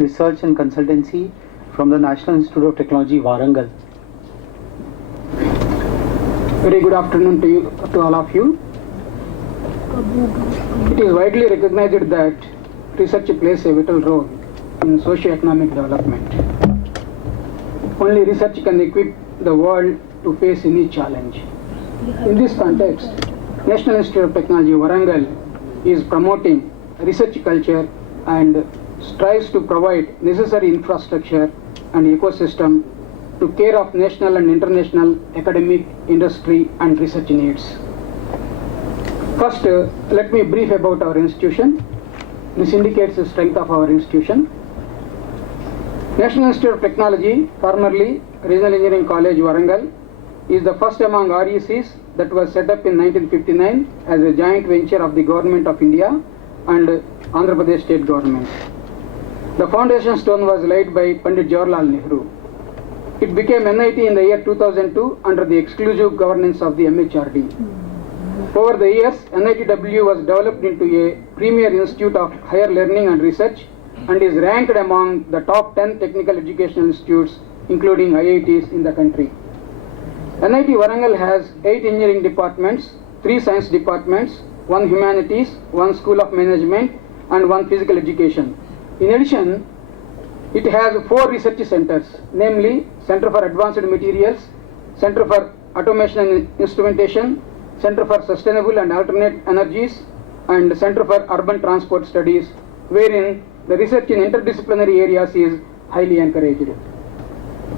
Research and Consultancy from the National Institute of Technology, Warangal. Very good afternoon to all of you. It is widely recognized that research plays a vital role in socio-economic development. Only research can equip the world to face any challenge. In this context, National Institute of Technology, Warangal is promoting research culture and strives to provide necessary infrastructure and ecosystem to care of national and international academic, industry and research needs. First, let me brief about our institution. This indicates the strength of our institution. National Institute of Technology, formerly Regional Engineering College, Warangal, is the first among RECs that was set up in 1959 as a joint venture of the Government of India and Andhra Pradesh State Government. The foundation stone was laid by Pandit Jawaharlal Nehru. It became NIT in the year 2002 under the exclusive governance of the MHRD. Over the years, NITW was developed into a premier institute of higher learning and research and is ranked among the top 10 technical educational institutes, including IITs in the country. NIT Warangal has 8 engineering departments, 3 science departments, 1 humanities, 1 school of management, and 1 physical education. In addition, it has 4 research centers, namely Center for Advanced Materials, Center for Automation and Instrumentation, Center for Sustainable and Alternate Energies, and Center for Urban Transport Studies, wherein the research in interdisciplinary areas is highly encouraged.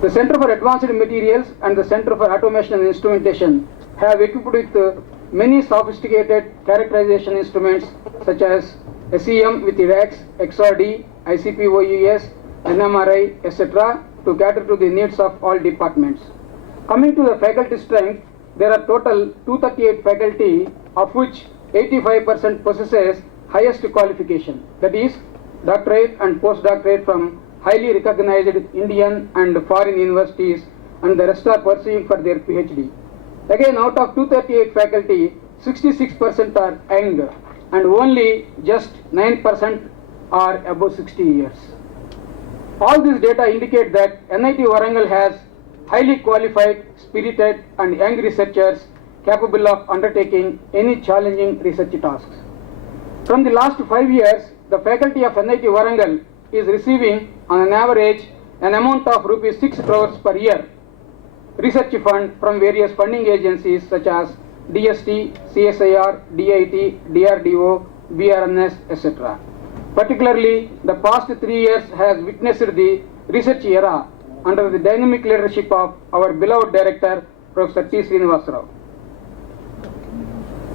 The Center for Advanced Materials and the Center for Automation and Instrumentation have equipped with many sophisticated characterization instruments such as SEM with IRAX, XRD, ICP-OUS, NMRI, etc. to cater to the needs of all departments. Coming to the faculty strength, there are total 238 faculty, of which 85% possesses highest qualification, that is, doctorate and postdoctorate from highly recognized Indian and foreign universities, and the rest are pursuing for their PhD. Again, out of 238 faculty, 66% are young and only just 9% are above 60 years. All these data indicate that NIT Warangal has highly qualified, spirited and young researchers capable of undertaking any challenging research tasks. From the last 5 years, the faculty of NIT Warangal is receiving on an average an amount of rupees 6 crores per year research fund from various funding agencies such as DST, CSIR, DIT, DRDO, BRNS, etc. Particularly, the past 3 years has witnessed the research era under the dynamic leadership of our beloved director, Professor T. Srinivasa Rao.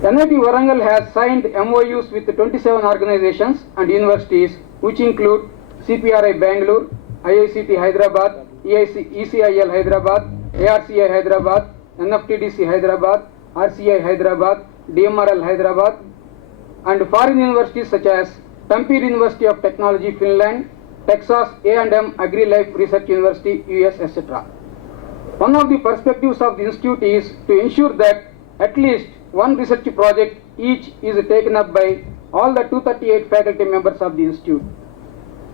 NIT Warangal has signed MOUs with 27 organizations and universities, which include CPRI Bangalore, IICT Hyderabad, ECIL Hyderabad, ARCI Hyderabad, NFTDC Hyderabad, RCI Hyderabad, DMRL Hyderabad, and foreign universities such as Tampere University of Technology, Finland, Texas A&M Agri-Life Research University, US, etc. One of the perspectives of the institute is to ensure that at least one research project each is taken up by all the 238 faculty members of the institute.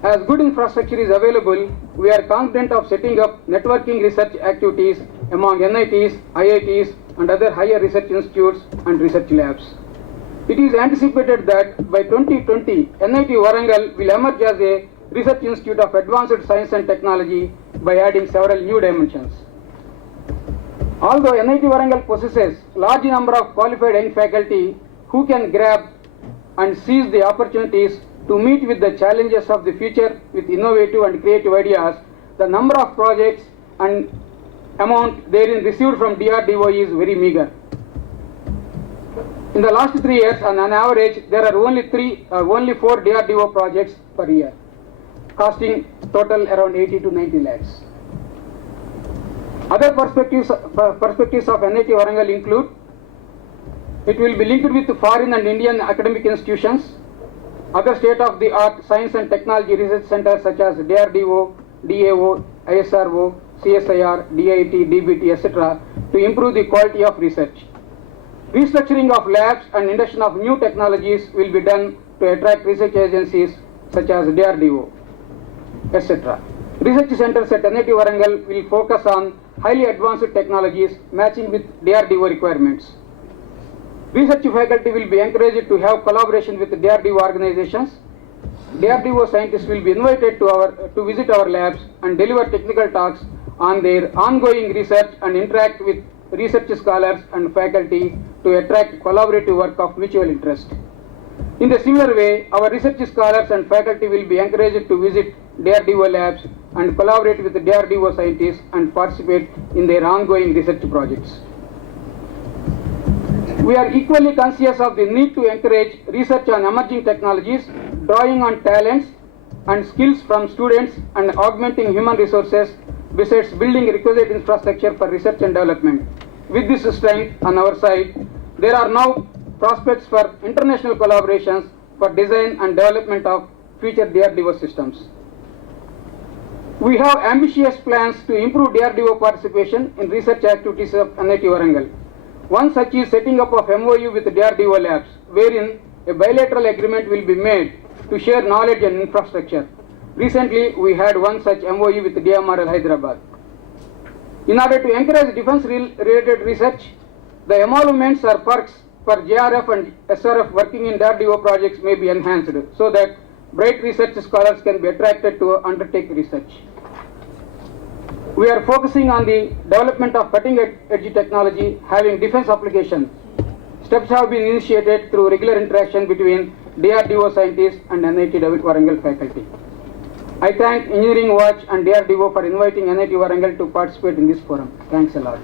As good infrastructure is available, we are confident of setting up networking research activities among NITs, IITs, and other higher research institutes and research labs. It is anticipated that by 2020, NIT Warangal will emerge as a research institute of advanced science and technology by adding several new dimensions. Although NIT Warangal possesses large number of qualified young faculty who can grab and seize the opportunities to meet with the challenges of the future with innovative and creative ideas, the number of projects and amount therein received from DRDO is very meager. In the last 3 years, on an average, there are only 4 DRDO projects per year, costing total around 80 to 90 lakhs. Other perspectives of NIT Warangal include: it will be linked with foreign and Indian academic institutions, other state-of-the-art science and technology research centers such as DRDO, DAO, ISRO, CSIR, DIT, DBT, etc. to improve the quality of research. Restructuring of labs and induction of new technologies will be done to attract research agencies such as DRDO. etc. Research centers at NIT Warangal will focus on highly advanced technologies matching with DRDO requirements. Research faculty will be encouraged to have collaboration with DRDO organizations. DRDO scientists will be invited to visit our labs and deliver technical talks on their ongoing research and interact with research scholars and faculty to attract collaborative work of mutual interest. In a similar way, our research scholars and faculty will be encouraged to visit DRDO labs and collaborate with DRDO scientists and participate in their ongoing research projects. We are equally conscious of the need to encourage research on emerging technologies, drawing on talents and skills from students and augmenting human resources besides building requisite infrastructure for research and development. With this strength on our side, there are now prospects for international collaborations for design and development of future DRDO systems. We have ambitious plans to improve DRDO participation in research activities of NIT Warangal. One such is setting up of MOU with DRDO labs, wherein a bilateral agreement will be made to share knowledge and infrastructure. Recently, we had one such MOU with DMRL Hyderabad. In order to encourage defense-related research, the emoluments or perks for JRF and SRF working in DRDO projects may be enhanced so that bright research scholars can be attracted to undertake research. We are focusing on the development of cutting-edge technology having defense applications. Steps have been initiated through regular interaction between DRDO scientists and NIT Warangal faculty. I thank Engineering Watch and DRDO for inviting NIT Warangal to participate in this forum. Thanks a lot.